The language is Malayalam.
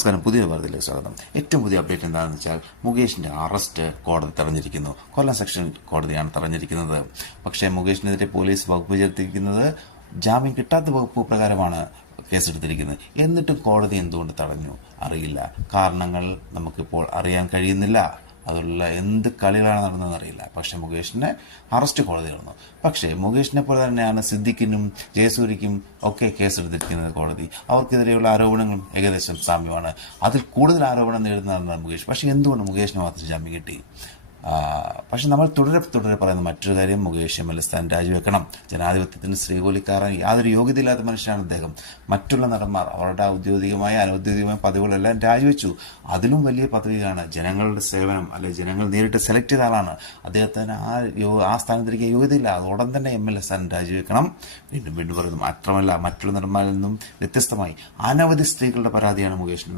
നമസ്കാരം. പുതിയ വാർത്തയിലേക്ക് സ്വാഗതം. ഏറ്റവും പുതിയ അപ്ഡേറ്റ് എന്താണെന്ന് വെച്ചാൽ മുകേഷിന്റെ അറസ്റ്റ് കോടതി തടഞ്ഞിരിക്കുന്നു. കൊല്ലം സെക്ഷൻ കോടതിയാണ് തടഞ്ഞിരിക്കുന്നത്. പക്ഷേ മുകേഷിനെതിരെ പോലീസ് വകുപ്പ് ചേർത്തിരിക്കുന്നത് ജാമ്യം കിട്ടാത്ത വകുപ്പ് പ്രകാരമാണ് കേസെടുത്തിരിക്കുന്നത്. എന്നിട്ടും കോടതി എന്തുകൊണ്ട് തടഞ്ഞു അറിയില്ല. കാരണങ്ങൾ നമുക്കിപ്പോൾ അറിയാൻ കഴിയുന്നില്ല. അതുള്ള എന്ത് കളികളാണ് നടന്നതെന്ന് അറിയില്ല. പക്ഷെ മുകേഷിനെ അറസ്റ്റ് കോടതി നടന്നു. പക്ഷേ മുകേഷിനെ പോലെ തന്നെയാണ് സിദ്ദിഖിനും ജയസൂര്യക്കും ഒക്കെ കേസെടുത്തിരിക്കുന്നത് കോടതി. അവർക്കെതിരെയുള്ള ആരോപണങ്ങളും ഏകദേശം സാമ്യമാണ്. അതിൽ കൂടുതൽ ആരോപണം നേരിടുന്നതാണ് മുകേഷ്. പക്ഷെ എന്തുകൊണ്ട് മുകേഷിന് മാത്രം ജാമ്യം കിട്ടി? പക്ഷെ നമ്മൾ തുടരെ പറയുന്ന മറ്റൊരു കാര്യം, മുകേഷ് MLA സ്ഥാനം രാജിവെക്കണം. ജനാധിപത്യത്തിന് ശ്രീകോലിക്കാരൻ യാതൊരു യോഗ്യതയില്ലാത്ത മനുഷ്യനാണ് അദ്ദേഹം. മറ്റുള്ള നടന്മാർ അവരുടെ ഔദ്യോഗികമായ അനൌദ്യോഗികമായ പദവികളെല്ലാം രാജിവെച്ചു. അതിലും വലിയ പദവിയാണ് ജനങ്ങളുടെ സേവനം, അല്ലെ ജനങ്ങൾ നേരിട്ട് സെലക്ട് ചെയ്ത ആളാണ്. അദ്ദേഹത്തിന് ആ സ്ഥാനത്തിരിക്കാൻ യോഗ്യതയില്ല. അത് ഉടൻ തന്നെ MLA സ്ഥാനം രാജിവെക്കണം. വീണ്ടും പറയുന്നു. മാത്രമല്ല, മറ്റുള്ള നടന്മാരിൽ നിന്നും വ്യത്യസ്തമായി അനവധി സ്ത്രീകളുടെ പരാതിയാണ് മുകേഷിന്